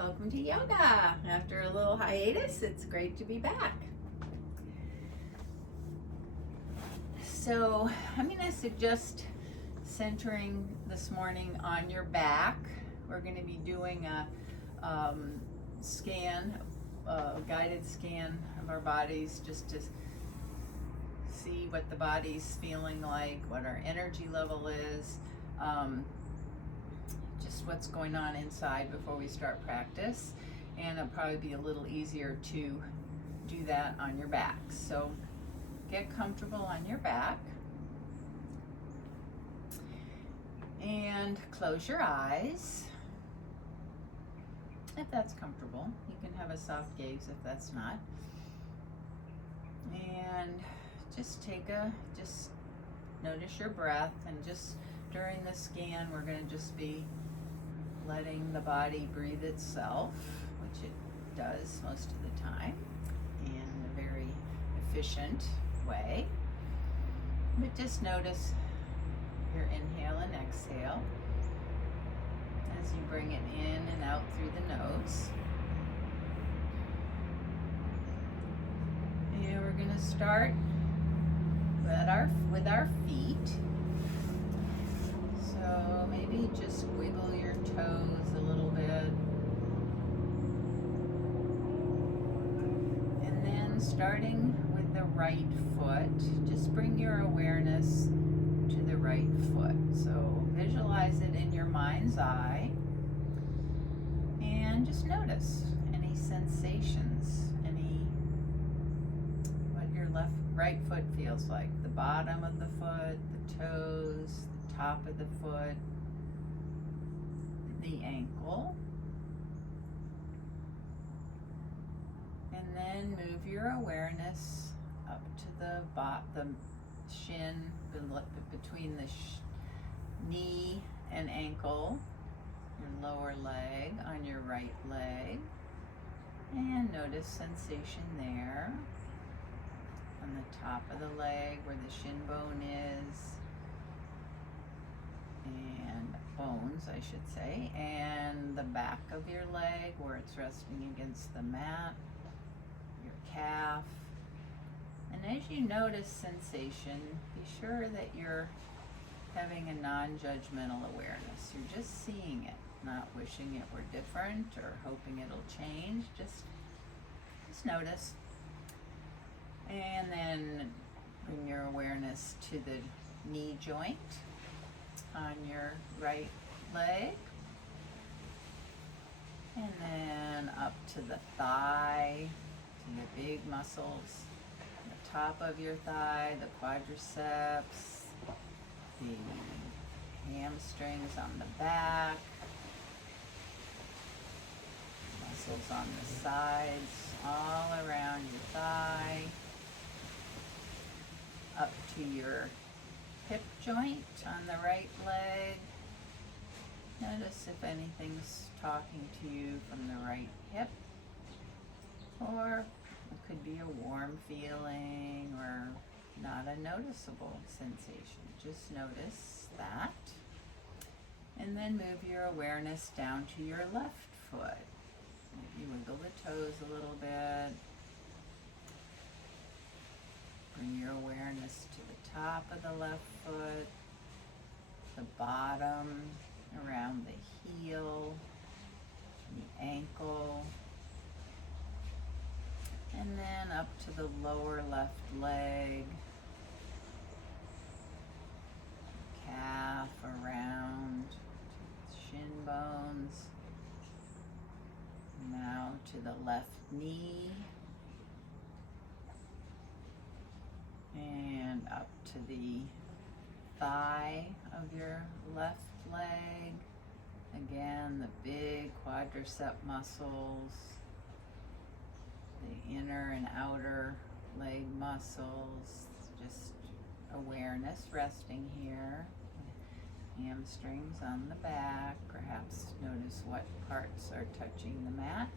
Welcome to yoga. After a little hiatus, it's great to be back. So I'm going to suggest centering this morning on your back. We're going to be doing a guided scan of our bodies, just to see what the body's feeling like, what our energy level is, just what's going on inside before we start practice. And it'll probably be a little easier to do that on your back. So get comfortable on your back and close your eyes if that's comfortable. You can have a soft gaze if that's not. And just notice your breath, and just during the scan we're going to just be letting the body breathe itself, which it does most of the time in a very efficient way. But just notice your inhale and exhale as you bring it in and out through the nose. And we're going to start with our feet. So maybe just wiggle your toes a little bit. And then starting with the right foot, just bring your awareness to the right foot. So visualize it in your mind's eye and just notice any sensations, what your right foot feels like. The bottom of the foot, the toes, the top of the foot, the ankle. And then move your awareness up to the shin, between the knee and ankle, your lower leg on your right leg. And notice sensation there on the top of the leg where the shin bone is, and bones I should say, and the back of your leg where it's resting against the mat, your calf. And as you notice sensation, be sure that you're having a non-judgmental awareness. You're just seeing it, not wishing it were different or hoping it'll change. Just notice. And then bring your awareness to the knee joint on your right leg. And then up to the thigh, to the big muscles, the top of your thigh, the quadriceps, the hamstrings on the back, muscles on the sides, all around your thigh, up to your hip joint on the right leg. Notice if anything's talking to you from the right hip, or it could be a warm feeling or not a noticeable sensation. Just notice that. And then move your awareness down to your left foot. Maybe wiggle the toes a little bit. Bring your awareness to the top of the left foot, the bottom, around the heel, the ankle, and then up to the lower left leg, calf, around to the shin bones, now to the left knee, and up to the thigh of your left leg. Again, the big quadricep muscles, the inner and outer leg muscles, just awareness resting here. Hamstrings on the back, perhaps notice what parts are touching the mat.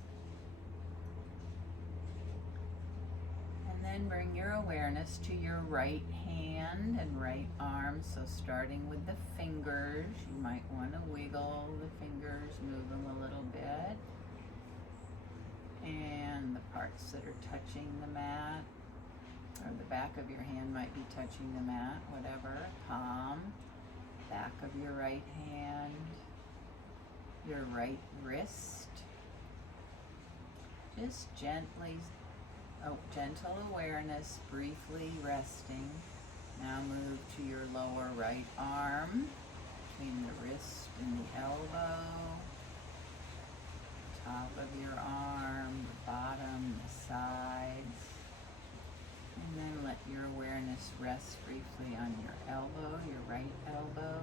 And then bring your awareness to your right hand and right arm. So starting with the fingers, you might want to wiggle the fingers, move them a little bit. parts that are touching the mat, or the back of your hand might be touching the mat, whatever. Palm, back of your right hand, your right wrist. Just gently, gentle awareness, briefly resting. Now move to your lower right arm, between the wrist and the elbow, top of your arm, the bottom, the sides. And then let your awareness rest briefly on your elbow, your right elbow.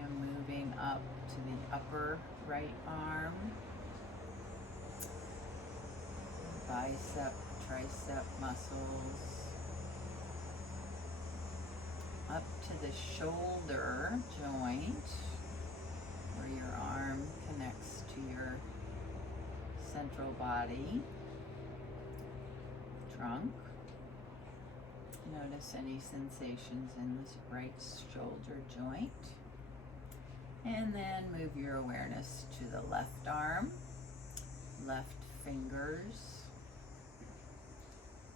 And moving up to the upper right arm, bicep, tricep muscles. Up to the shoulder joint, where your arm connects to your central body, trunk. Notice any sensations in this right shoulder joint. And then move your awareness to the left arm, left fingers,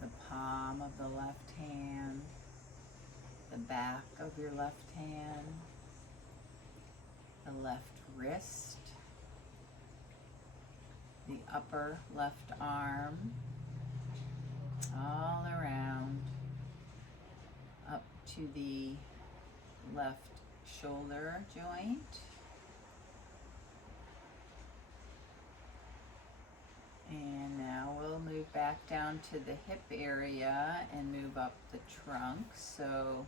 the palm of the left hand, the back of your left hand, the left wrist, the upper left arm, all around, up to the left shoulder joint. And now we'll move back down to the hip area and move up the trunk. So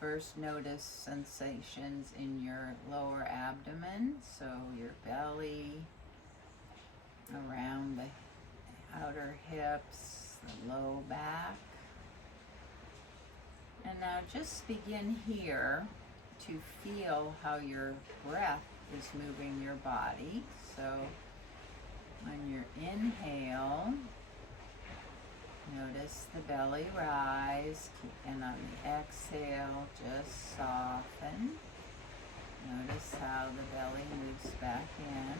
first notice sensations in your lower abdomen, so your belly, around the outer hips, the low back. And now just begin here to feel how your breath is moving your body. So on your inhale, notice the belly rise, and on the exhale, just soften. Notice how the belly moves back in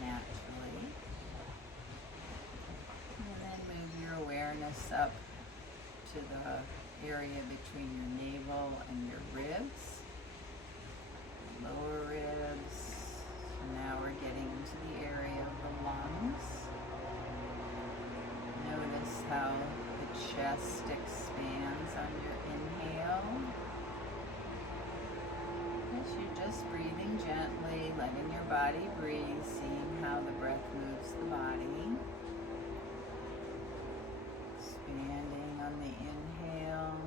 naturally. And then move your awareness up to the area between your navel and your ribs, lower ribs. So now we're getting into the area of the lungs. Notice how the chest expands on your inhale. As you're just breathing gently, letting your body breathe, seeing how the breath moves the body. Expanding on the inhale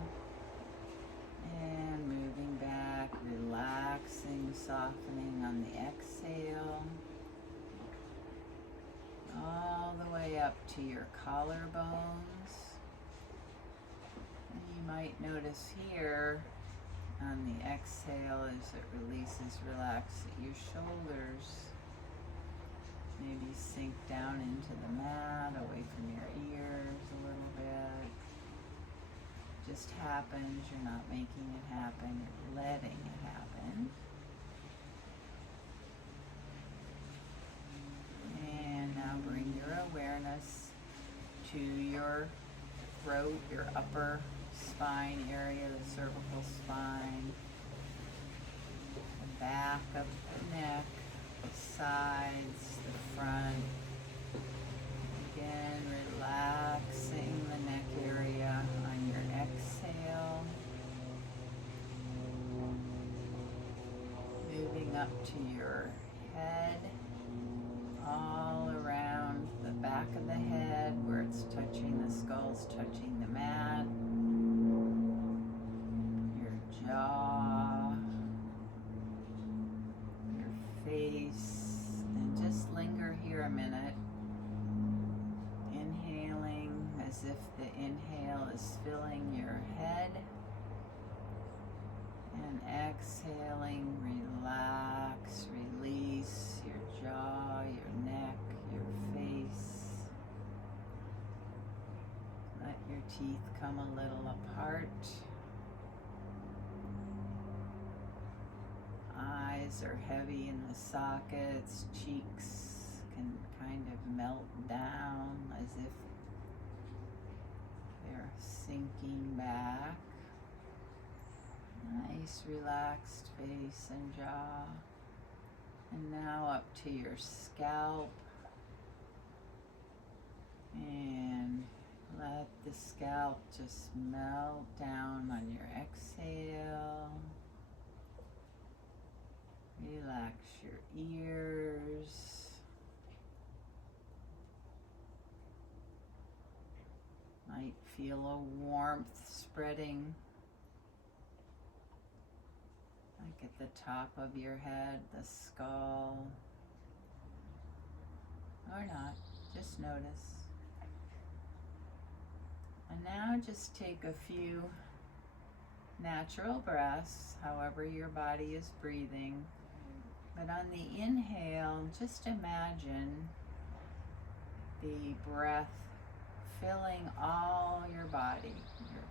and moving back, relaxing, softening on the exhale. All the way up to your collarbones. And you might notice here on the exhale, as it releases, relax your shoulders. Maybe sink down into the mat, away from your ears a little bit. Just happens. You're not making it happen. You're letting it happen. And now bring your awareness to your throat, your upper spine area, the cervical spine, the back of the neck, the sides, the front. Again, relaxing the neck area on your exhale. Moving up to your head, all around the back of the head where it's touching, the skull's touching the mat, your jaw, your face, and just linger here a minute, inhaling as if the inhale is filling your head, and exhaling, relax, release your jaw, your neck, your face. Let your teeth come a little apart. Eyes are heavy in the sockets, cheeks can kind of melt down as if they're sinking back. Nice relaxed face and jaw. And now up to your scalp. And let the scalp just melt down on your exhale. Relax your ears. Might feel a warmth spreading, like at the top of your head, the skull, or not, just notice. And now just take a few natural breaths, however your body is breathing. But on the inhale, just imagine the breath filling all your body,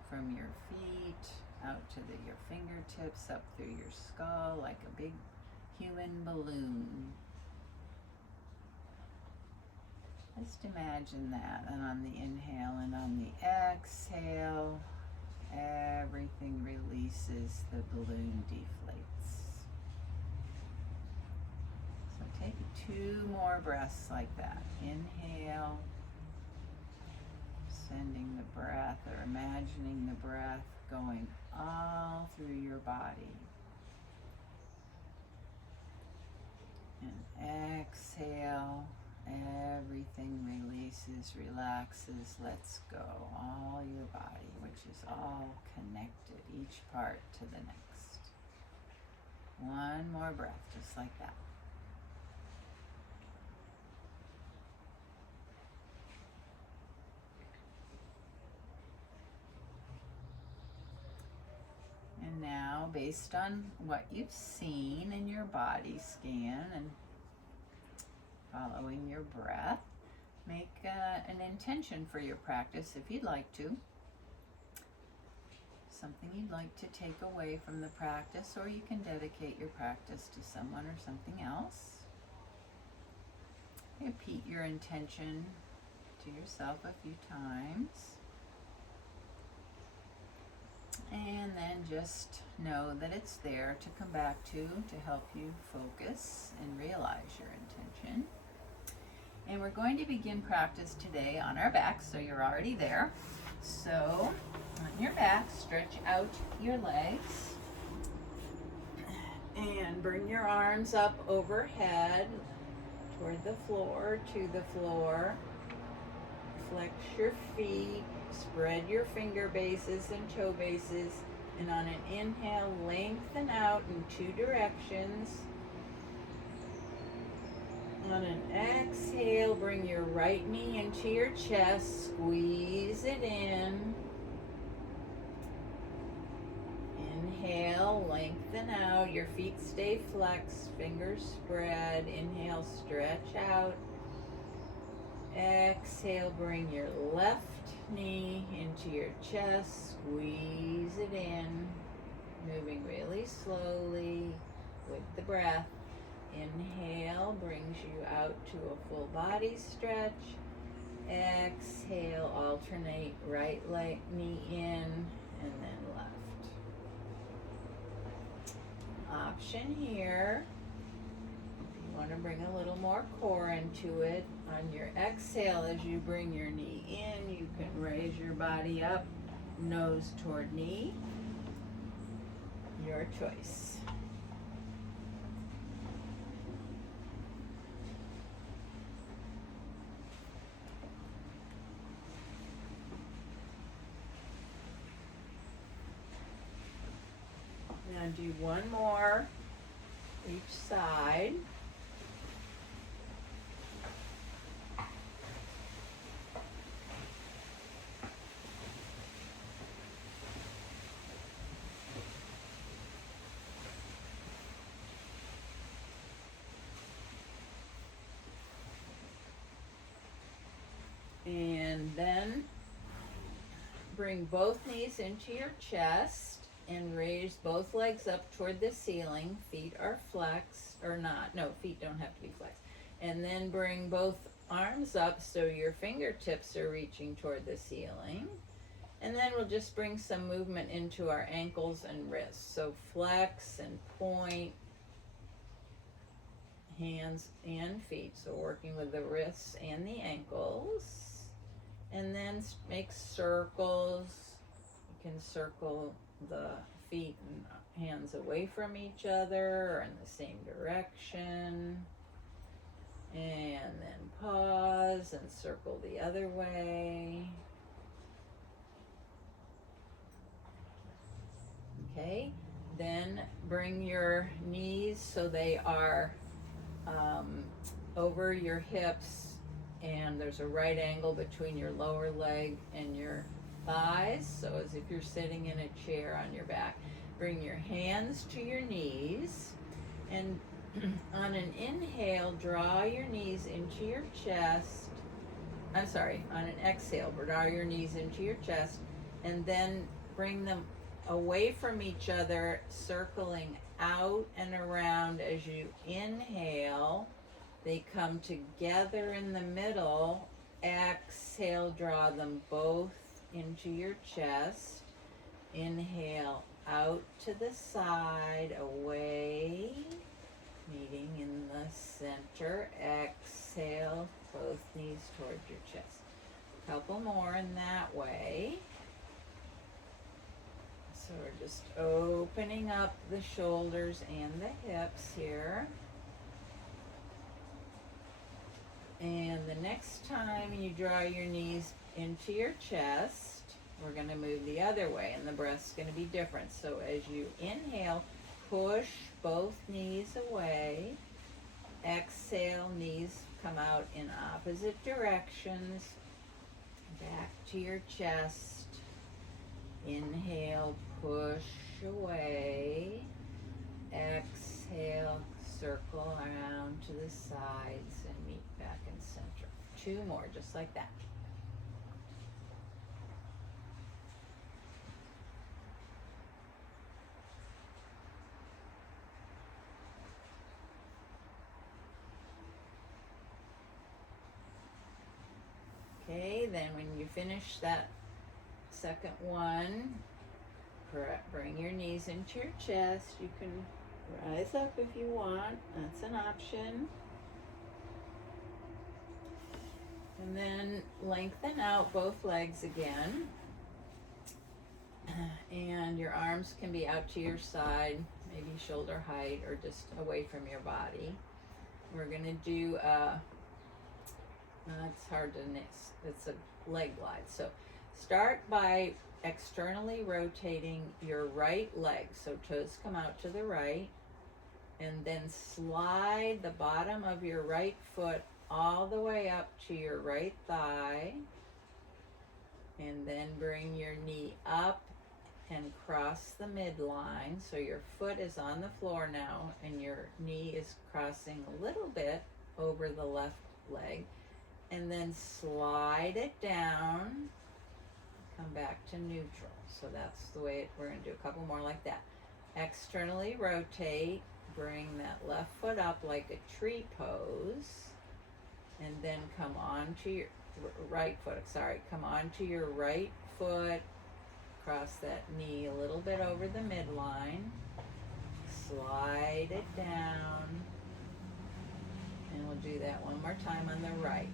from your feet out to your fingertips, up through your skull, like a big human balloon. Just imagine that. And on the inhale and on the exhale, everything releases, the balloon deflates. So take 2 more breaths like that. Inhale, sending the breath or imagining the breath going all through your body. And exhale, everything releases, relaxes, lets go, all your body, which is all connected, each part to the next. 1 more breath, just like that. And now, based on what you've seen in your body scan and following your breath, make an intention for your practice if you'd like to. Something you'd like to take away from the practice, or you can dedicate your practice to someone or something else. Repeat your intention to yourself a few times. And then just know that it's there to come back to help you focus and realize your intention. And we're going to begin practice today on our back, so you're already there. So on your back, stretch out your legs and bring your arms up overhead toward the floor, to the floor. Flex your feet. Spread your finger bases and toe bases, and on an inhale, lengthen out in 2 directions. On an exhale, bring your right knee into your chest, squeeze it in. Inhale, lengthen out, your feet stay flexed, fingers spread. Inhale, stretch out. Exhale, bring your left knee into your chest, squeeze it in, moving really slowly with the breath. Inhale brings you out to a full body stretch. Exhale, alternate right leg knee in and then left. Option here, if you want to bring a little more core into it, on your exhale, as you bring your knee in, you can raise your body up, nose toward knee. Your choice. Now do 1 more each side. And then bring both knees into your chest and raise both legs up toward the ceiling. Feet are flexed, or not. No, feet don't have to be flexed. And then bring both arms up so your fingertips are reaching toward the ceiling. And then we'll just bring some movement into our ankles and wrists. So flex and point, hands and feet. So working with the wrists and the ankles. And then make circles. You can circle the feet and hands away from each other or in the same direction. And then pause and circle the other way. Okay, then bring your knees so they are over your hips, and there's a right angle between your lower leg and your thighs, so as if you're sitting in a chair on your back. Bring your hands to your knees, and on an inhale, draw your knees into your chest. On an exhale, draw your knees into your chest, and then bring them away from each other, circling out and around. As you inhale, they come together in the middle. Exhale, draw them both into your chest. Inhale, out to the side, away, meeting in the center. Exhale, both knees towards your chest. A couple more in that way. So we're just opening up the shoulders and the hips here. And the next time you draw your knees into your chest, we're going to move the other way, and the breath's going to be different. So as you inhale, push both knees away. Exhale, knees come out in opposite directions. Back to your chest. Inhale, push away. Exhale, circle around to the sides and meet back in center. 2 more, just like that. Okay, then when you finish that second one, bring your knees into your chest. You can rise up if you want. That's an option. And then lengthen out both legs again. And your arms can be out to your side, maybe shoulder height or just away from your body. We're going to do it's hard to miss. It's a leg glide. So start by externally rotating your right leg. So toes come out to the right. And then slide the bottom of your right foot all the way up to your right thigh. And then bring your knee up and cross the midline. So your foot is on the floor now and your knee is crossing a little bit over the left leg. And then slide it down, come back to neutral. So that's the way we're going to do a couple more like that. Externally rotate, bring that left foot up like a tree pose, and then come on to your right foot, come on to your right foot, cross that knee a little bit over the midline, slide it down, and we'll do that one more time on the right.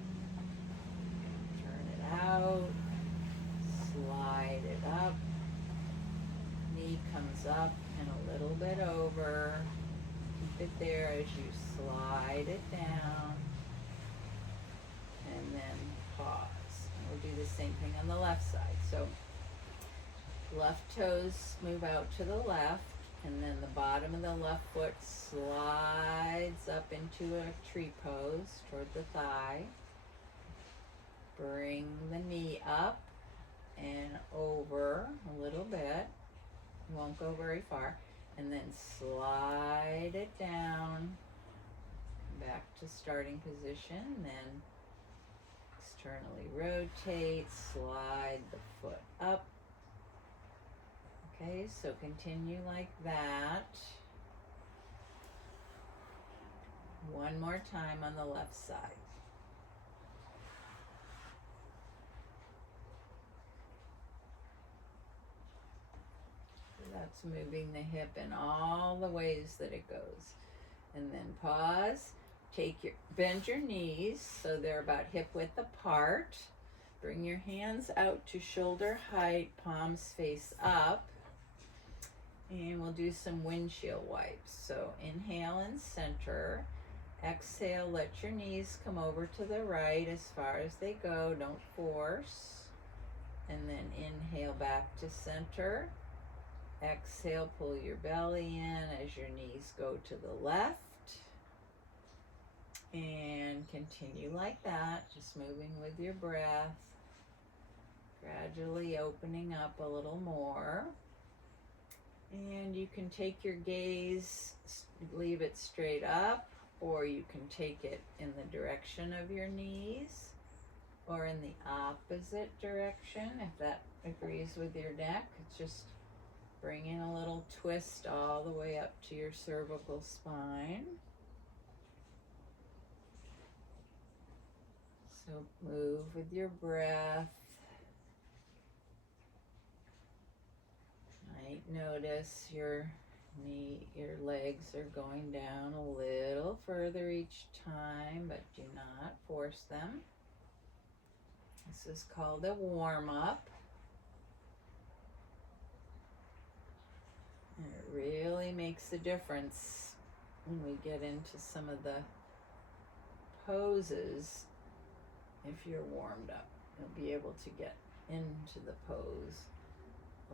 Out, slide it up, knee comes up and a little bit over, keep it there as you slide it down, and then pause. And we'll do the same thing on the left side. So left toes move out to the left, and then the bottom of the left foot slides up into a tree pose toward the thigh. Bring the knee up and over a little bit. You won't go very far. And then slide it down. Back to starting position. Then externally rotate. Slide the foot up. Okay, so continue like that. One more time on the left side. That's moving the hip in all the ways that it goes. And then pause. Bend your knees so they're about hip width apart. Bring your hands out to shoulder height, palms face up. And we'll do some windshield wipes. So inhale and center. Exhale, let your knees come over to the right as far as they go. Don't force. And then inhale back to center. Exhale, pull your belly in as your knees go to the left. And continue like that, just moving with your breath. Gradually opening up a little more. And you can take your gaze, leave it straight up, or you can take it in the direction of your knees, or in the opposite direction, if that agrees with your neck. It's just bringing a little twist all the way up to your cervical spine. So move with your breath. Might notice your legs are going down a little further each time, but do not force them. This is called a warm-up. And it really makes a difference when we get into some of the poses. If you're warmed up, you'll be able to get into the pose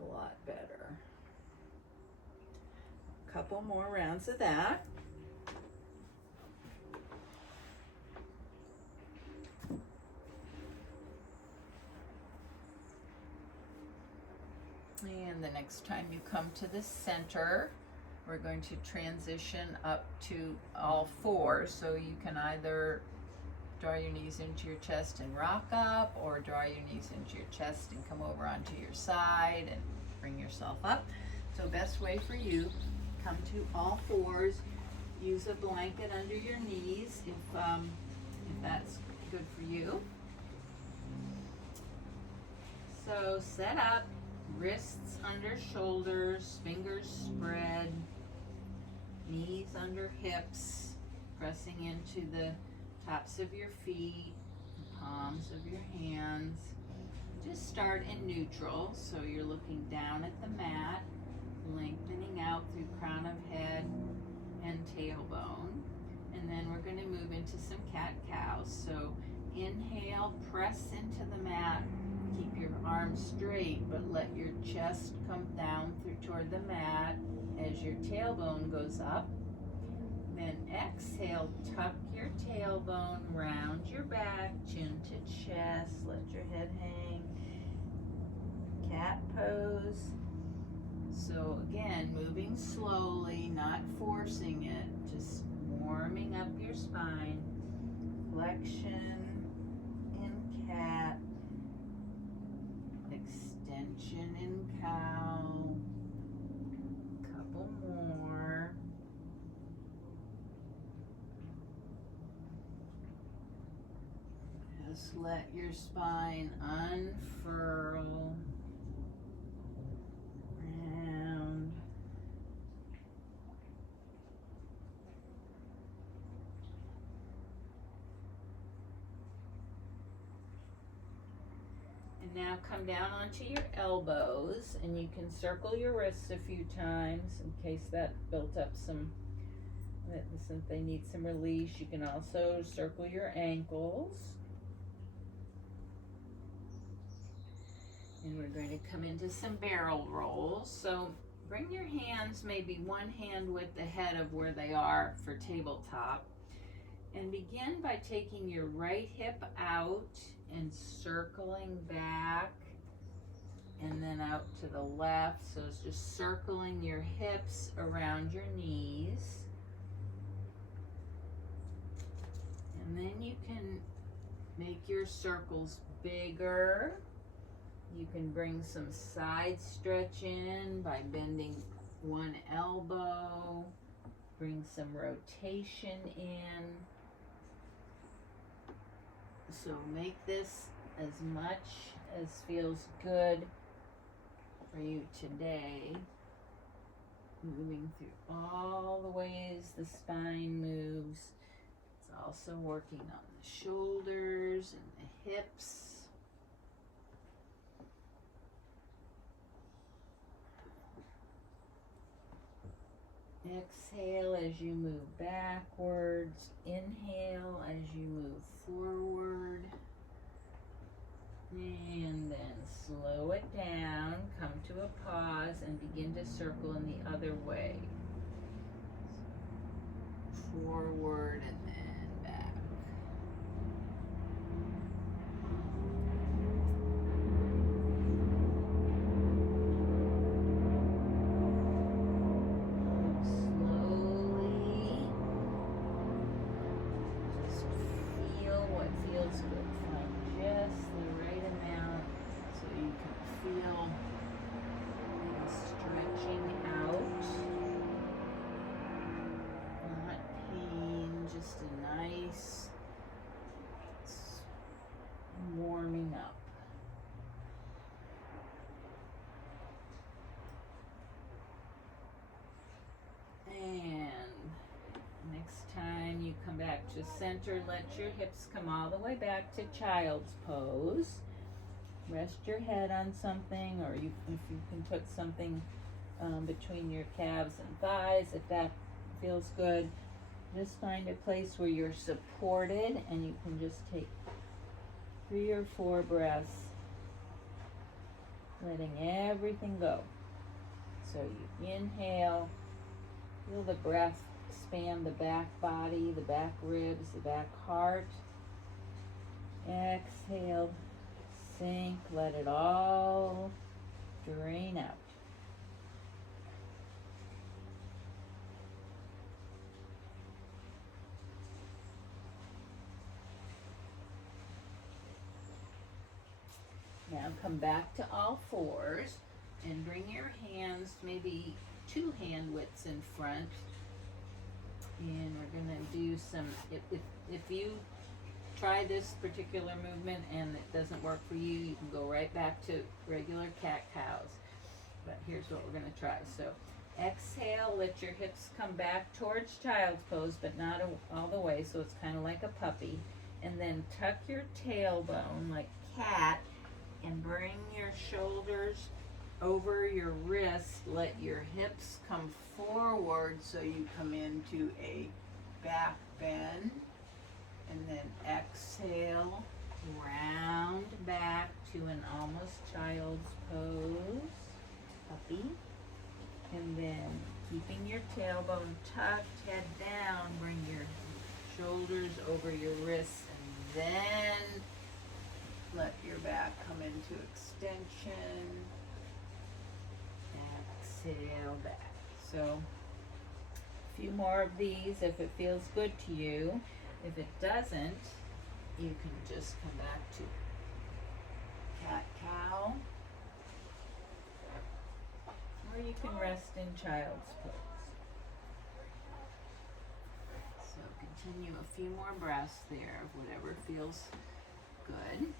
a lot better. A couple more rounds of that. And the next time you come to the center, we're going to transition up to all fours. So you can either draw your knees into your chest and rock up, or draw your knees into your chest and come over onto your side and bring yourself up. So best way for you, come to all fours. Use a blanket under your knees if that's good for you. So set up, wrists under shoulders, fingers spread, knees under hips, pressing into the tops of your feet, palms of your hands. Just start in neutral, so you're looking down at the mat, lengthening out through crown of head and tailbone. And then we're going to move into some cat-cows. So inhale, press into the mat, keep your arms straight, but let your chest come down toward the mat as your tailbone goes up. Then exhale, tuck your tailbone, round your back, chin to chest, let your head hang. Cat pose. So again, moving slowly, not forcing it, just warming up your spine. Flexion in cat, extension in cow. Couple more. Just let your spine unfurl, round. And now come down onto your elbows, and you can circle your wrists a few times in case that built up some, since they need some release. You can also circle your ankles. And we're going to come into some barrel rolls. So bring your hands maybe one hand width ahead of where they are for tabletop. And begin by taking your right hip out and circling back and then out to the left. So it's just circling your hips around your knees. And then you can make your circles bigger. You can bring some side stretch in by bending one elbow. Bring some rotation in. So make this as much as feels good for you today. moving through all the ways the spine moves. It's also working on the shoulders and the hips. Exhale as you move backwards. Inhale as you move forward. And then slow it down, come to a pause, and begin to circle in the other way. Forward and then back. Slowly. Just feel what feels good. Find just the right amount so you can feel things stretching out. Not pain, just a nice warming up. And next time you come back to center, let your hips come all the way back to child's pose. Rest your head on something, or if you can put something between your calves and thighs, if that feels good. Just find a place where you're supported, and you can just take 3 or 4 breaths, letting everything go. So you inhale, feel the breath expand the back body, the back ribs, the back heart. Exhale, sink, let it all drain out. Now come back to all fours and bring your hands maybe 2 hand widths in front. And we're gonna do some, if you try this particular movement and it doesn't work for you, you can go right back to regular cat-cows. But here's what we're gonna try. So exhale, let your hips come back towards child's pose, but not all the way, so it's kind of like a puppy. And then tuck your tailbone like cat and bring your shoulders over your wrist. Let your hips come forward so you come into a back bend. And then exhale, round back to an almost child's pose, puppy. And then keeping your tailbone tucked, head down, bring your shoulders over your wrists, and then let your back come into extension. Exhale back. So a few more of these if it feels good to you. If it doesn't, you can just come back to cat-cow, or you can rest in child's pose. So continue a few more breaths there of whatever feels good.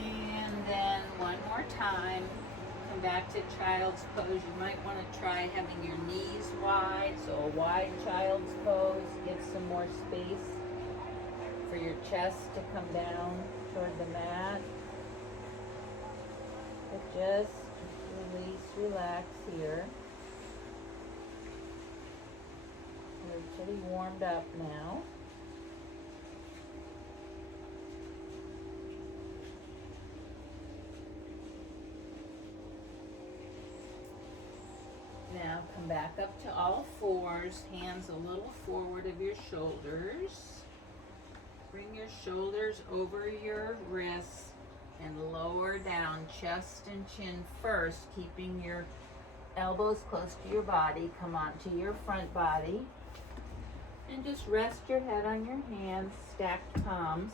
And then one more time, come back to child's pose. You might want to try having your knees wide, so a wide child's pose. Give some more space for your chest to come down toward the mat. But just release, relax here. You're pretty warmed up now. Now come back up to all fours, hands a little forward of your shoulders. Bring your shoulders over your wrists and lower down, chest and chin first, keeping your elbows close to your body. Come onto your front body. And just rest your head on your hands, stacked palms.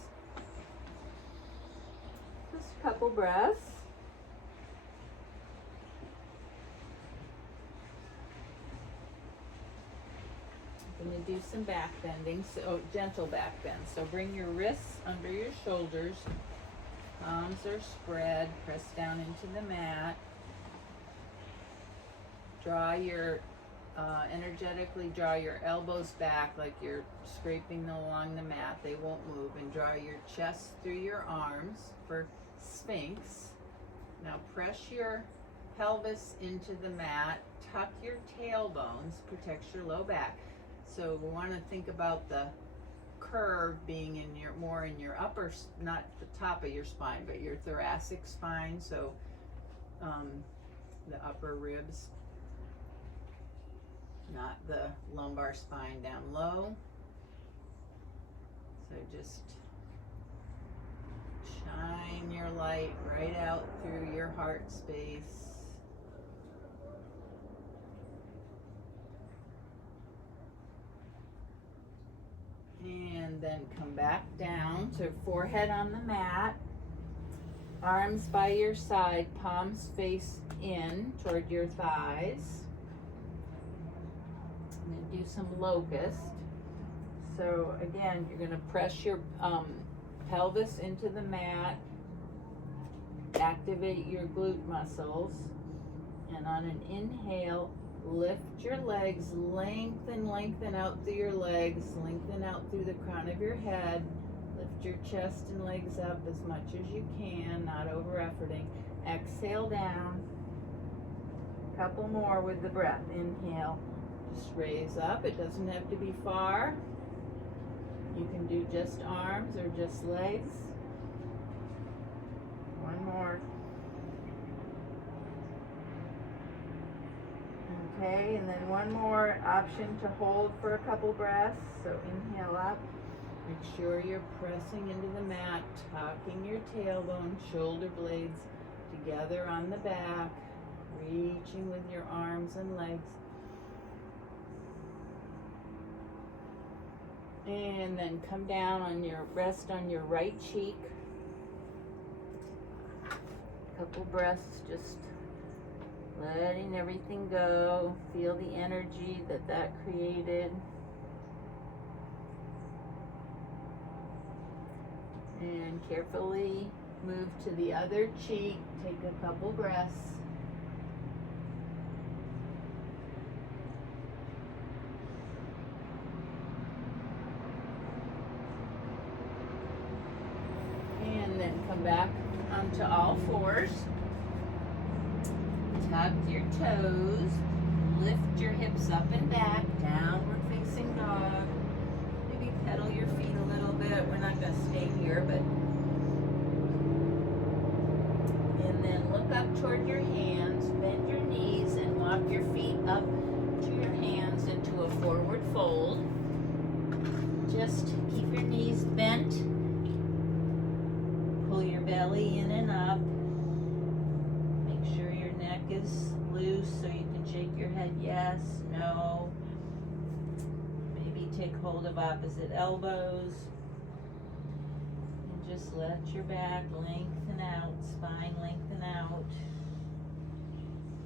Just a couple breaths. Going to do some back bending, so gentle back bend. So bring your wrists under your shoulders, palms are spread, press down into the mat. Draw your, energetically draw your elbows back like you're scraping along the mat. They won't move. And draw your chest through your arms for Sphinx. Now press your pelvis into the mat. Tuck your tailbones, protects your low back. So we want to think about the curve being in your, more in your upper, not the top of your spine, but your thoracic spine. So the upper ribs, not the lumbar spine down low. So just shine your light right out through your heart space. And then come back down to forehead on the mat, arms by your side, palms face in toward your thighs. And then do some locust. So again, you're going to press your pelvis into the mat, activate your glute muscles, and on an inhale, lift your legs, lengthen out through your legs, lengthen out through the crown of your head. Lift your chest and legs up as much as you can, not over efforting. Exhale down. Couple more with the breath. Inhale, just raise up. It doesn't have to be far. You can do just arms or just legs. One more. Okay, and then one more option to hold for a couple breaths. So inhale up. Make sure you're pressing into the mat, tucking your tailbone, shoulder blades together on the back, reaching with your arms and legs. And then come down on your, rest on your right cheek. Couple breaths, just letting everything go. Feel the energy that created. And carefully move to the other cheek. Take a couple breaths. And then come back onto all fours. Tuck your toes, lift your hips up and back, downward facing dog. Maybe pedal your feet a little bit. We're not going to stay here, but. And then look up toward your hands, bend your knees, and walk your feet up to your hands into a forward fold. Just keep your knees bent. Pull your belly in and up. Is loose so you can shake your head yes, no. Maybe take hold of opposite elbows and just let your back lengthen out, spine lengthen out.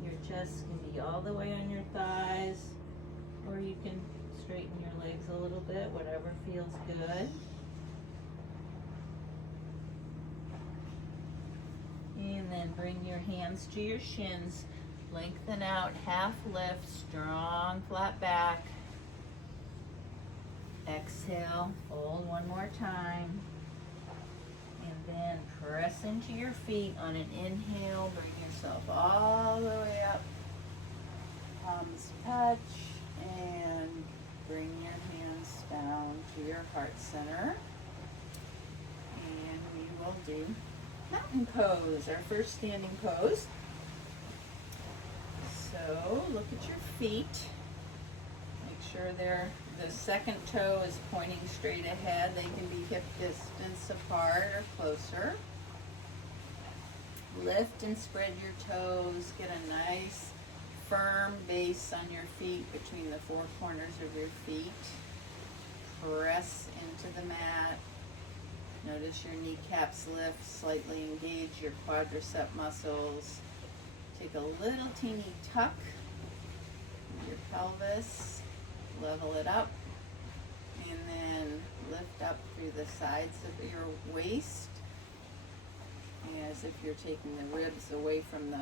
Your chest can be all the way on your thighs, or you can straighten your legs a little bit, whatever feels good. And then bring your hands to your shins, lengthen out, half lift, strong flat back. Exhale, hold one more time. And then press into your feet on an inhale, bring yourself all the way up. Palms touch, and bring your hands down to your heart center. And we will do mountain pose, our first standing pose. So look at your feet. Make sure the second toe is pointing straight ahead. They can be hip distance apart or closer. Lift and spread your toes. Get a nice firm base on your feet between the four corners of your feet. Press into the mat. Notice your kneecaps lift, slightly engage your quadricep muscles. Take a little teeny tuck in your pelvis, level it up. And then lift up through the sides of your waist, as if you're taking the ribs away from the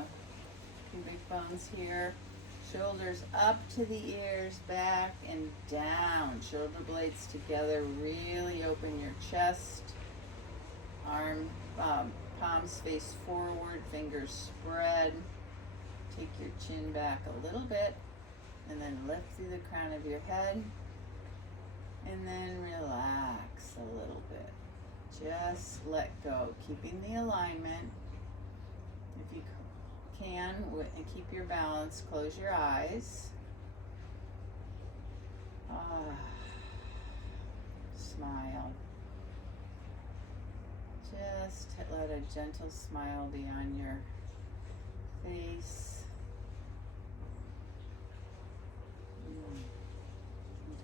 pubic bones here. Shoulders up to the ears, back and down. Shoulder blades together. Really open your chest. Palms face forward, fingers spread. Take your chin back a little bit, and then lift through the crown of your head. And then relax a little bit. Just let go, keeping the alignment. If you can, and keep your balance, close your eyes. Smile. Just let a gentle smile be on your face.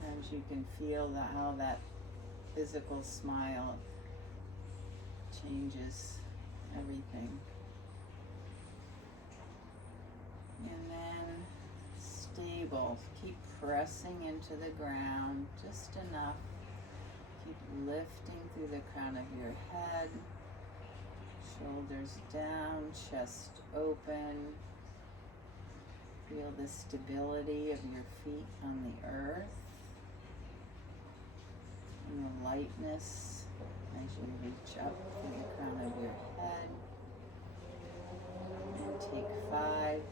Sometimes you can feel how that physical smile changes everything. And then stable. Keep pressing into the ground just enough. Keep lifting through the crown of your head. Shoulders down, chest open. Feel the stability of your feet on the earth. And the lightness as you reach up through the crown of your head. And take 5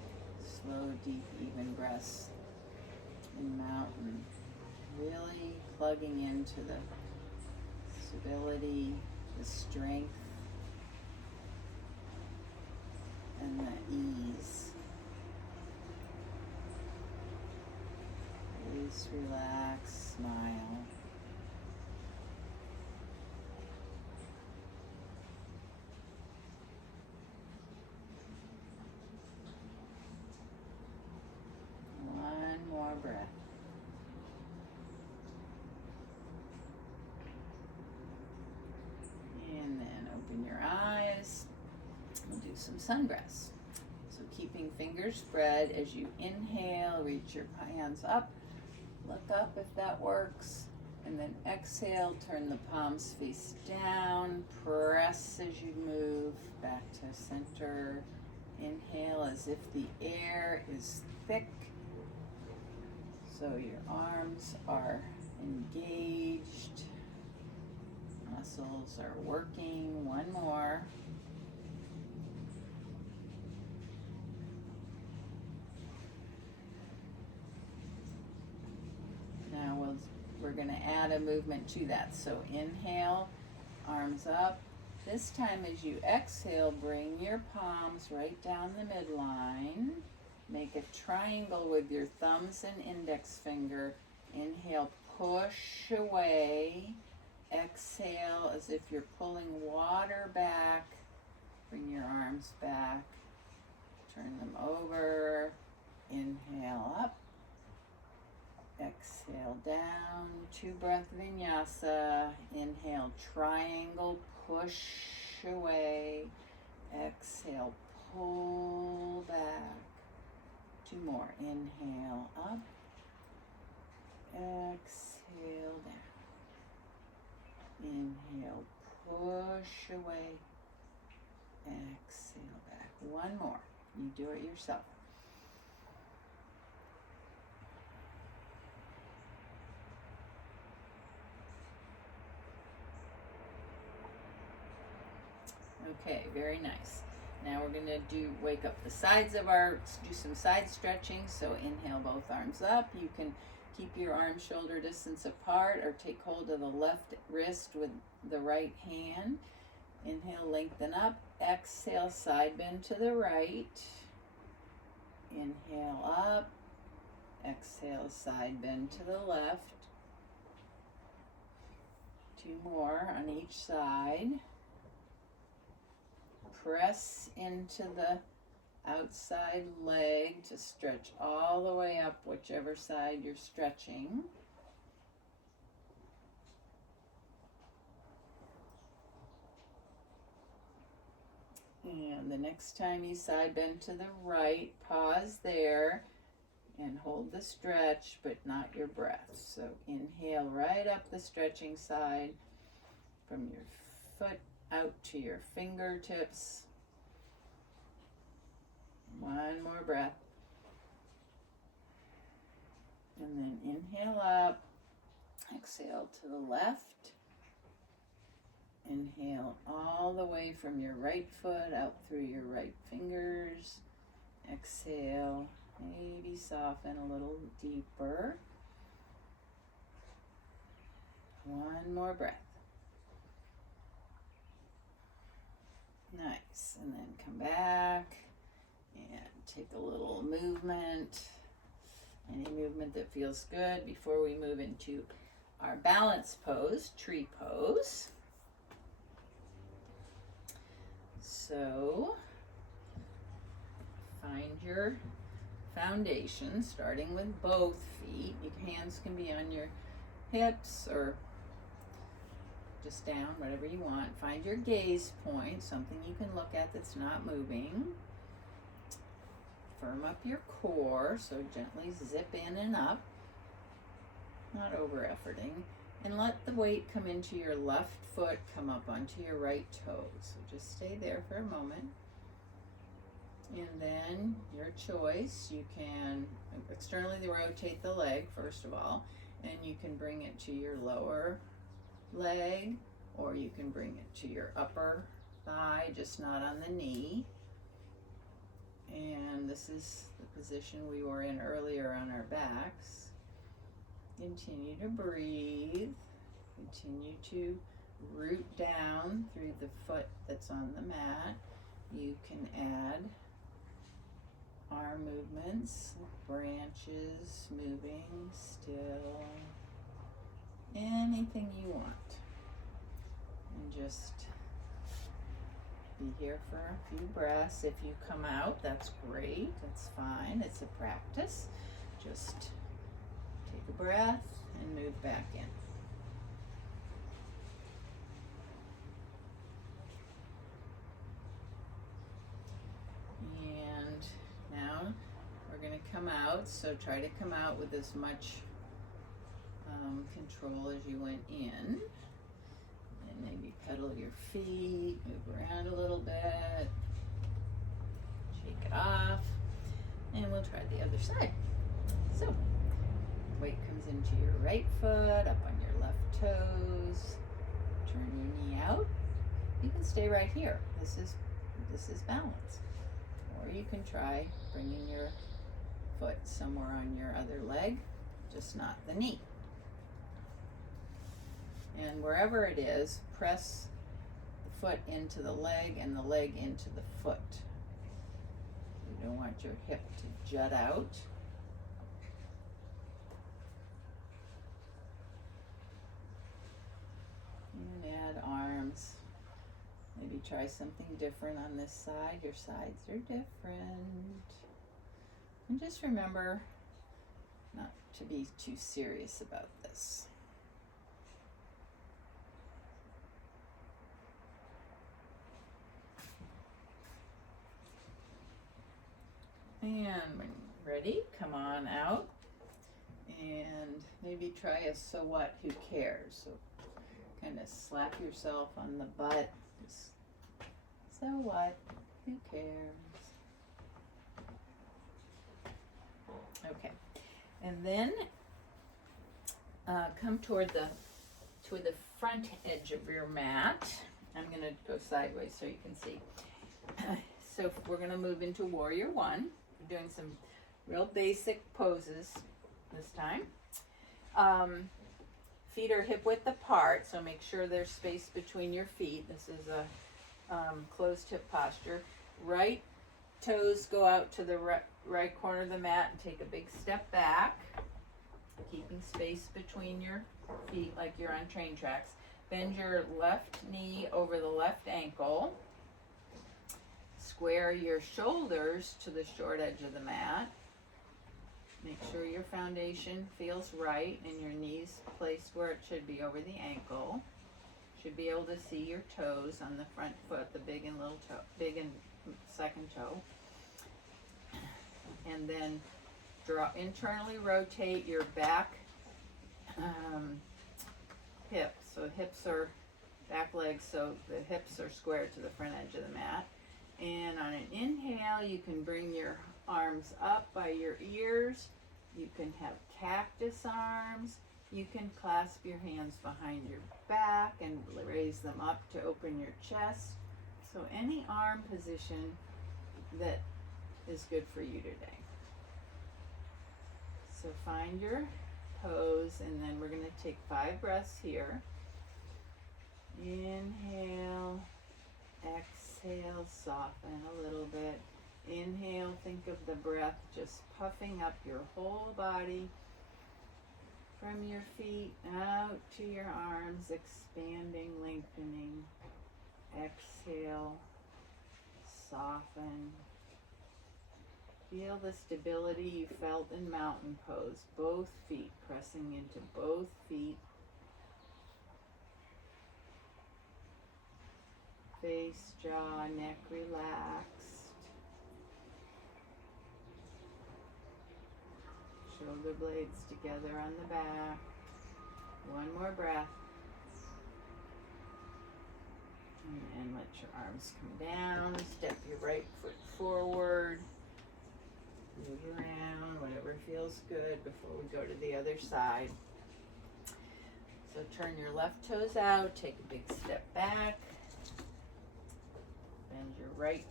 slow, deep, even breaths in mountain. Really plugging into the stability, the strength, and the ease. Release, relax, smile. One more breath. And then open your eyes. We'll do some sun breaths. So keeping fingers spread as you inhale, reach your hands up. Look up if that works. And then exhale, turn the palms face down. Press as you move back to center. Inhale as if the air is thick. So your arms are engaged. Muscles are working. One more. Now we're going to add a movement to that. So inhale, arms up. This time as you exhale, bring your palms right down the midline. Make a triangle with your thumbs and index finger. Inhale, push away. Exhale as if you're pulling water back. Bring your arms back. Turn them over. Inhale up. Exhale down. 2-breath vinyasa. Inhale, triangle, push away. Exhale, pull back. 2 more. Inhale up. Exhale down. Inhale, push away. Exhale back. 1 more. You do it yourself. Okay, very nice. Now we're going to wake up the sides of do some side stretching. So inhale, both arms up. You can keep your arms shoulder distance apart or take hold of the left wrist with the right hand. Inhale, lengthen up. Exhale, side bend to the right. Inhale up. Exhale, side bend to the left. 2 more on each side. Press into the outside leg to stretch all the way up whichever side you're stretching. And the next time you side bend to the right, pause there. And hold the stretch, but not your breath. So inhale right up the stretching side from your foot out to your fingertips. One more breath. And then inhale up. Exhale to the left. Inhale all the way from your right foot out through your right fingers. Exhale. Maybe soften a little deeper. One more breath. Nice. And then come back and take a little movement. Any movement that feels good before we move into our balance pose, tree pose. So find your foundation, starting with both feet. Your hands can be on your hips or just down, whatever you want. Find your gaze point, something you can look at that's not moving. Firm up your core, so gently zip in and up, not over efforting. And let the weight come into your left foot, come up onto your right toe. So just stay there for a moment. And then your choice, you can externally rotate the leg first of all, and you can bring it to your lower leg, or you can bring it to your upper thigh, just not on the knee. And this is the position we were in earlier on our backs. Continue to breathe. Continue to root down through the foot that's on the mat. You can add arm movements, branches moving still, anything you want. And just be here for a few breaths. If you come out, that's great, that's fine, it's a practice. Just take a breath and move back in. Now we're going to come out, so try to come out with as much control as you went in. And maybe pedal your feet, move around a little bit, shake it off, and we'll try the other side. So weight comes into your right foot, up on your left toes, turn your knee out. You can stay right here. This is balance. Or you can try bringing your foot somewhere on your other leg, just not the knee. And wherever it is, press the foot into the leg and the leg into the foot. You don't want your hip to jut out. And add arms. Maybe try something different on this side. Your sides are different. And just remember not to be too serious about this. And when you're ready, come on out. And maybe try a so what, who cares? So kind of slap yourself on the butt. Just, so what? Who cares? Okay, and then come toward the front edge of your mat. I'm going to go sideways so you can see. So we're going to move into Warrior One. We're doing some real basic poses this time. Feet are hip width apart, so make sure there's space between your feet. This is a closed hip posture. Right toes go out to the right corner of the mat and take a big step back, keeping space between your feet like you're on train tracks. Bend your left knee over the left ankle. Square your shoulders to the short edge of the mat. Make sure your foundation feels right and your knees placed where it should be over the ankle. Should be able to see your toes on the front foot, the big and little toe, big and second toe. And then internally rotate your back hips. So hips are back legs, so the hips are square to the front edge of the mat. And on an inhale, you can bring your arms up by your ears. You can have cactus arms. You can clasp your hands behind your back and raise them up to open your chest. So any arm position that is good for you today. So find your pose, and then we're going to take 5 breaths here. Inhale, exhale, soften a little bit. Inhale, think of the breath just puffing up your whole body from your feet out to your arms, expanding, lengthening. Exhale, soften. Feel the stability you felt in mountain pose, both feet pressing into both feet. Face, jaw, neck relaxed. Shoulder blades together on the back. One more breath. And let your arms come down. Step your right foot forward. Move around, whatever feels good before we go to the other side. So turn your left toes out, take a big step back. Bend your right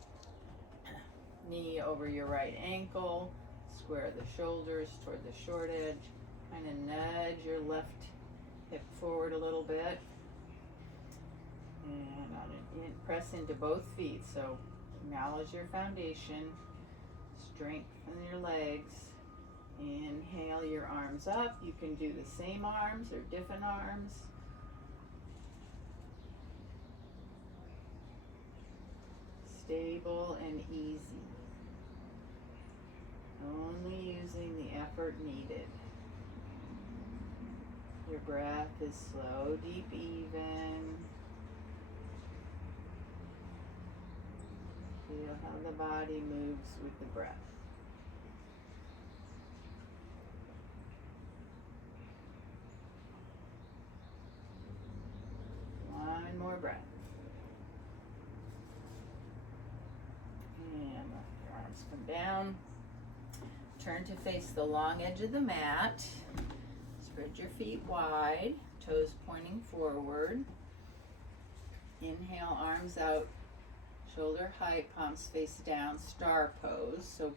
knee over your right ankle. Square the shoulders toward the short edge. Kind of nudge your left hip forward a little bit. And on an press into both feet. So acknowledge your foundation. Strengthen your legs. Inhale your arms up. You can do the same arms or different arms. Stable and easy. Only using the effort needed. Your breath is slow, deep, even. Feel how the body moves with the breath. One more breath. And let your arms come down. Turn to face the long edge of the mat. Spread your feet wide, toes pointing forward. Inhale, arms out, shoulder height, palms face down, star pose. So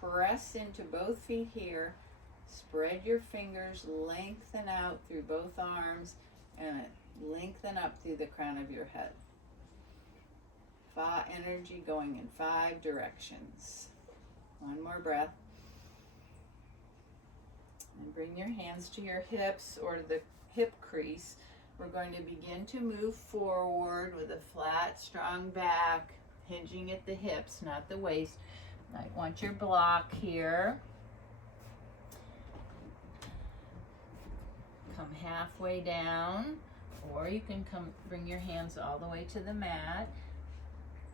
press into both feet here. Spread your fingers, lengthen out through both arms, and lengthen up through the crown of your head. Energy going in 5 directions. One more breath. And bring your hands to your hips or the hip crease. We're going to begin to move forward with a flat, strong back, hinging at the hips, not the waist. I want your block here. Come halfway down, or you can bring your hands all the way to the mat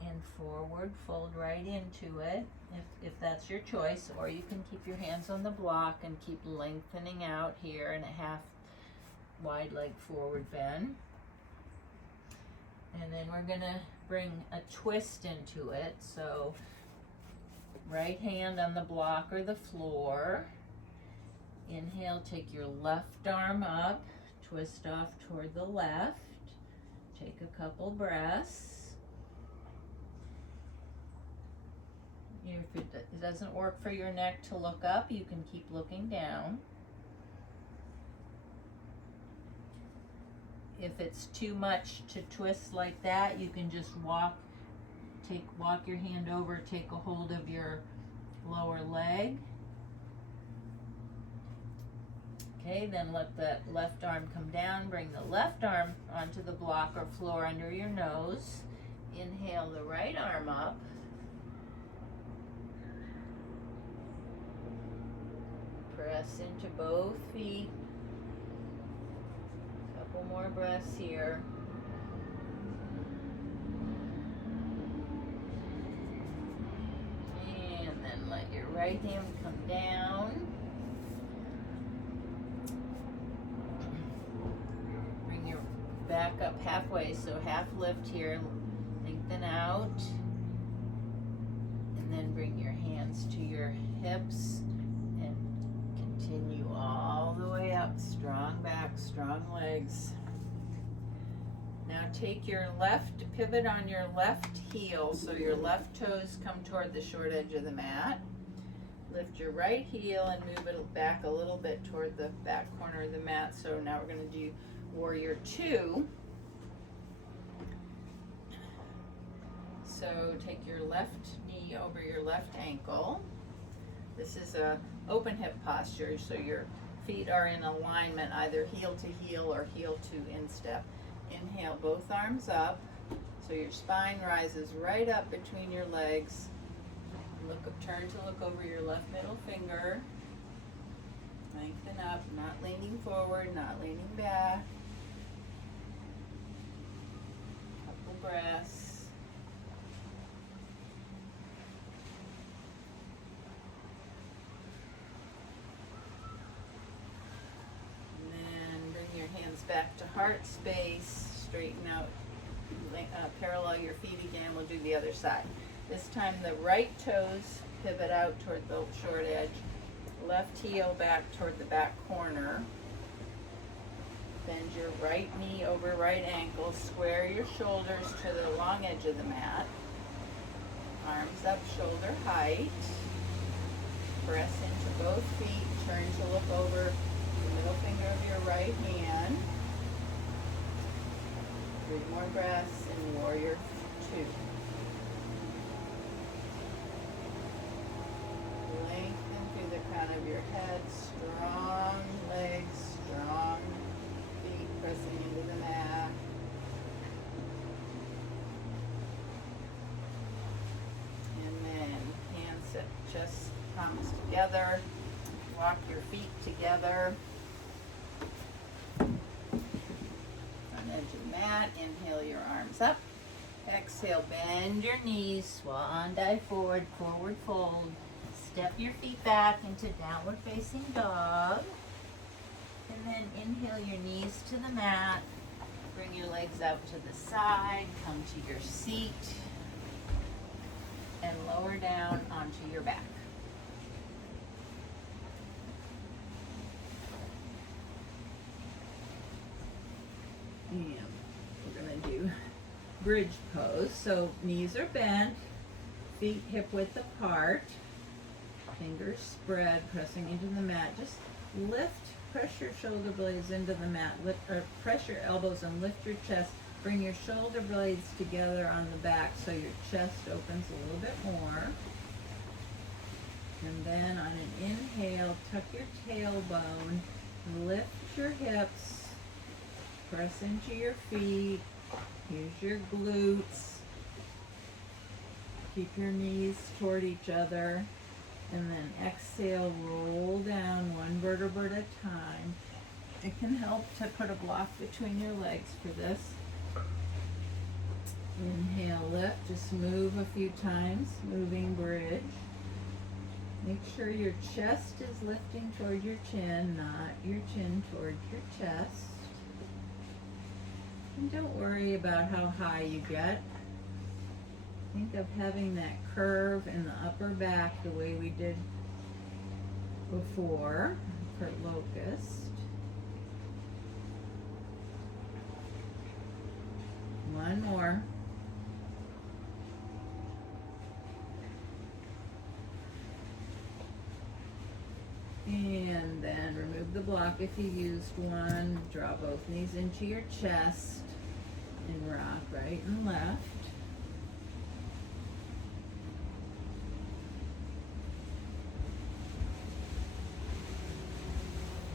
and forward, fold right into it, if that's your choice, or you can keep your hands on the block and keep lengthening out here in a half wide leg forward bend. And then we're gonna bring a twist into it. So right hand on the block or the floor. Inhale, take your left arm up, twist off toward the left. Take a couple breaths. If it doesn't work for your neck to look up, you can keep looking down. If it's too much to twist like that, you can just walk your hand over, take a hold of your lower leg. Okay, then let the left arm come down. Bring the left arm onto the block or floor under your nose. Inhale the right arm up. Press into both feet. Couple more breaths here. And then let your right hand come down. back up halfway, so half lift here, lengthen out, and then bring your hands to your hips and continue all the way up. Strong back, strong legs. Now take your left, pivot on your left heel so your left toes come toward the short edge of the mat. Lift your right heel and move it back a little bit toward the back corner of the mat. So now we're going to do Warrior 2. So take your left knee over your left ankle. This is a open hip posture, so your feet are in alignment, either heel to heel or heel to instep. Inhale, both arms up, so your spine rises right up between your legs. Turn to look over your left middle finger. Lengthen up, not leaning forward, not leaning back. Couple breaths. And then bring your hands back to heart space. Straighten out, parallel your feet again. We'll do the other side. This time the right toes pivot out toward the short edge. Left heel back toward the back corner. Bend your right knee over right ankle. Square your shoulders to the long edge of the mat. Arms up, shoulder height. Press into both feet. Turn to look over the middle finger of your right hand. 3 more breaths in Warrior 2. Lengthen through the crown of your head. Strong legs, strong feet pressing into the mat. And then hands at chest, palms together. Walk your feet together. Edge of the mat. Inhale your arms up. Exhale, bend your knees, swan dive forward, forward fold. Step your feet back into downward facing dog. And then inhale your knees to the mat. Bring your legs out to the side, come to your seat, and lower down onto your back. And we're going to do bridge pose. So knees are bent, feet hip width apart, fingers spread, pressing into the mat. Just lift, press your shoulder blades into the mat, press your elbows and lift your chest. Bring your shoulder blades together on the back so your chest opens a little bit more. And then on an inhale, tuck your tailbone, lift your hips, press into your feet, use your glutes, keep your knees toward each other, and then exhale, roll down 1 vertebra at a time. It can help to put a block between your legs for this. Inhale, lift, just move a few times, moving bridge. Make sure your chest is lifting toward your chin, not your chin toward your chest. And don't worry about how high you get. Think of having that curve in the upper back the way we did before for locust. One more. And then remove the block if you used one. Draw both knees into your chest and rock right and left.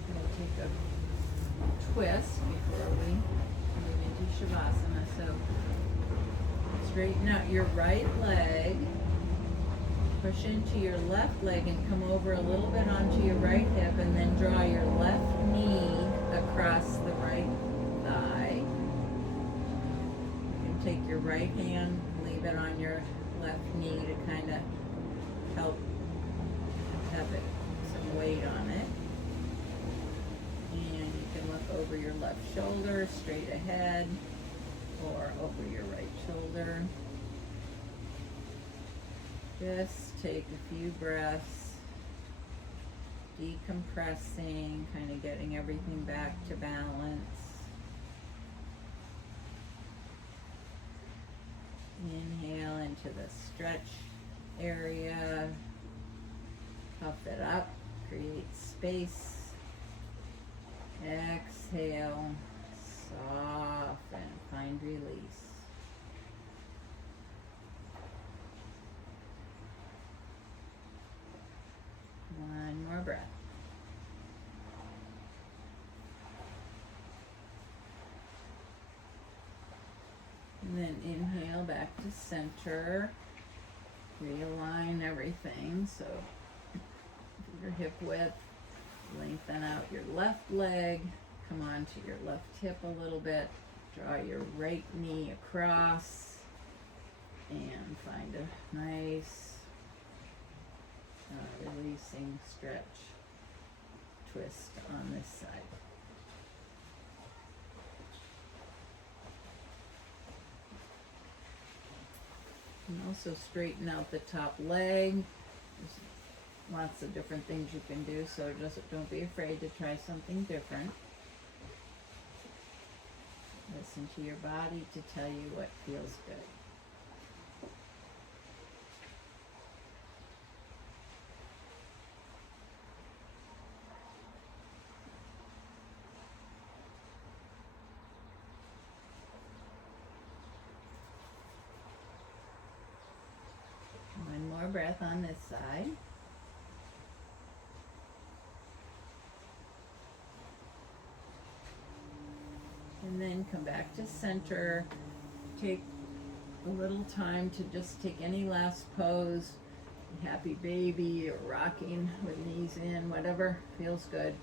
We'll take a twist before we move into Shavasana. So straighten out your right leg. Push into your left leg and come over a little bit onto your right hip, and then draw your left knee across the right thigh. You can take your right hand, leave it on your left knee to kind of help have some weight on it. And you can look over over your left shoulder, straight ahead, or over your right shoulder. Just take a few breaths, decompressing, kind of getting everything back to balance. Inhale into the stretch area, puff it up, create space. Exhale, soften, find release. One more breath. And then inhale back to center. Realign everything. So your hip width, lengthen out your left leg. Come onto your left hip a little bit. Draw your right knee across. And find a nice releasing stretch twist on this side. And also straighten out the top leg. There's lots of different things you can do, so don't be afraid to try something different. Listen to your body to tell you what feels good. One more breath on this side. And then come back to center. Take a little time to just take any last pose. Happy baby or rocking with knees in, whatever feels good.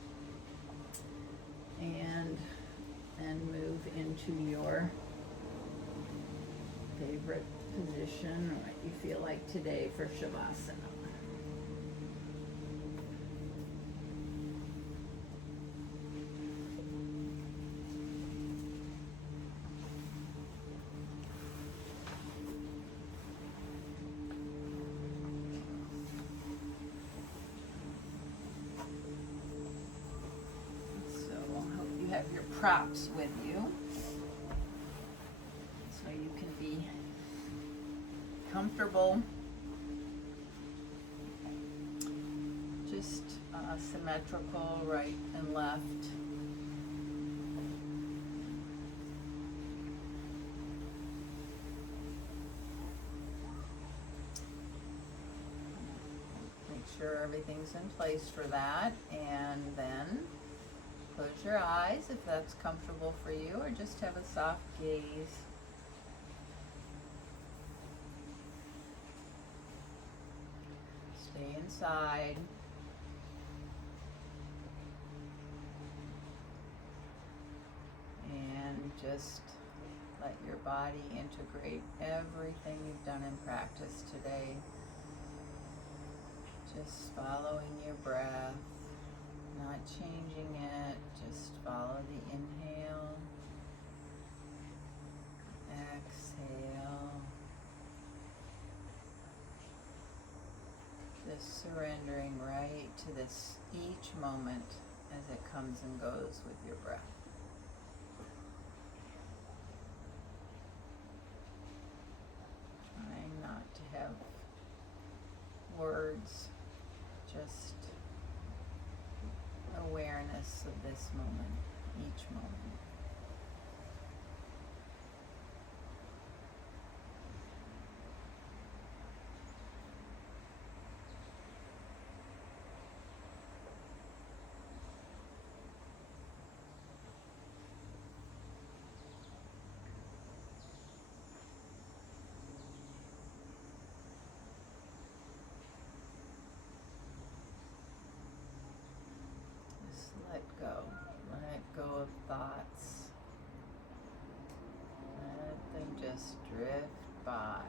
And then move into your favorite position, or what you feel like today for Shavasana. Have your props with you so you can be comfortable, just symmetrical, right and left. Make sure everything's in place for that, and then close your eyes if that's comfortable for you, or just have a soft gaze. Stay inside. And just let your body integrate everything you've done in practice today. Just following your breath. Not changing it, just follow the inhale, exhale, just surrendering right to this each moment as it comes and goes with your breath. Trying not to have words, just awareness of this moment, each moment. Let go of thoughts. Let them just drift by.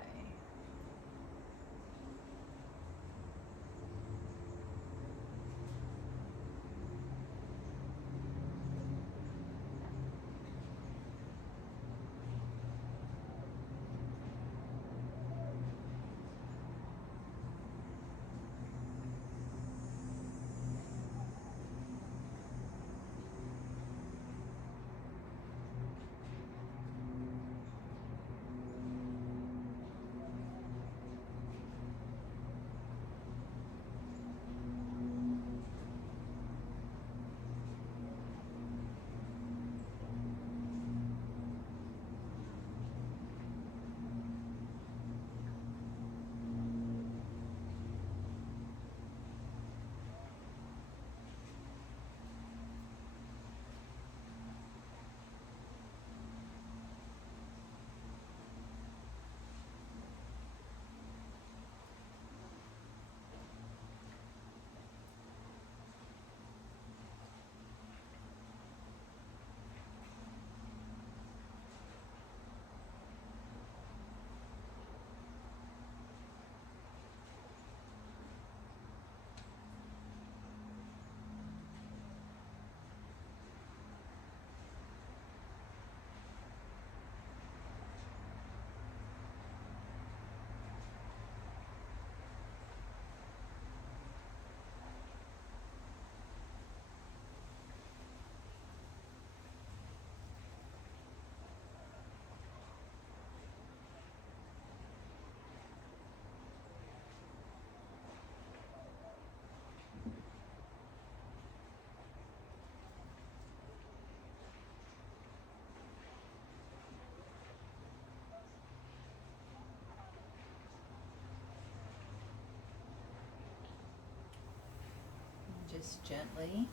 just gently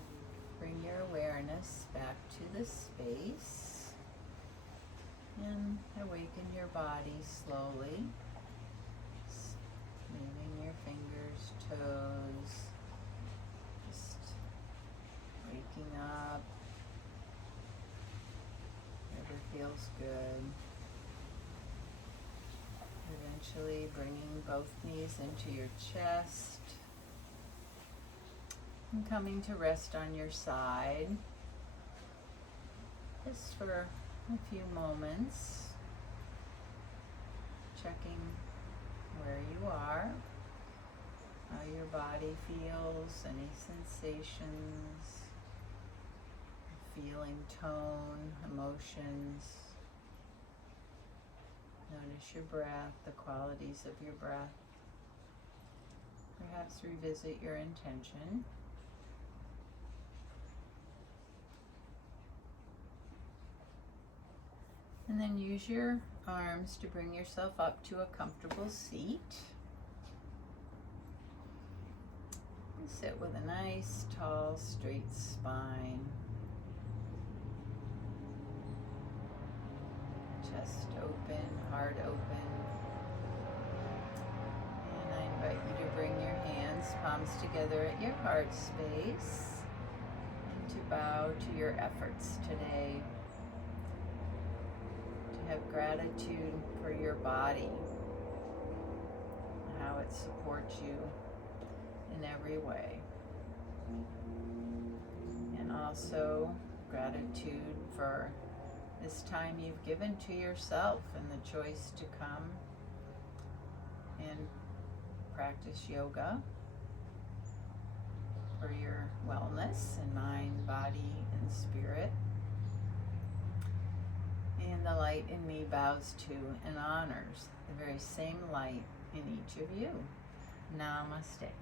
bring your awareness back to the space and awaken your body slowly. Moving your fingers, toes, just waking up, whatever feels good. Eventually bringing both knees into your chest and coming to rest on your side just for a few moments, checking where you are, how your body feels, any sensations, feeling, tone, emotions. Notice your breath, the qualities of your breath. Perhaps revisit your intention. And then use your arms to bring yourself up to a comfortable seat. And sit with a nice, tall, straight spine. Chest open, heart open. And I invite you to bring your hands, palms together at your heart space, and to bow to your efforts today. To have gratitude for your body and how it supports you in every way. And also gratitude for this time you've given to yourself and the choice to come and practice yoga for your wellness in mind, body, and spirit. And the light in me bows to and honors the very same light in each of you. Namaste.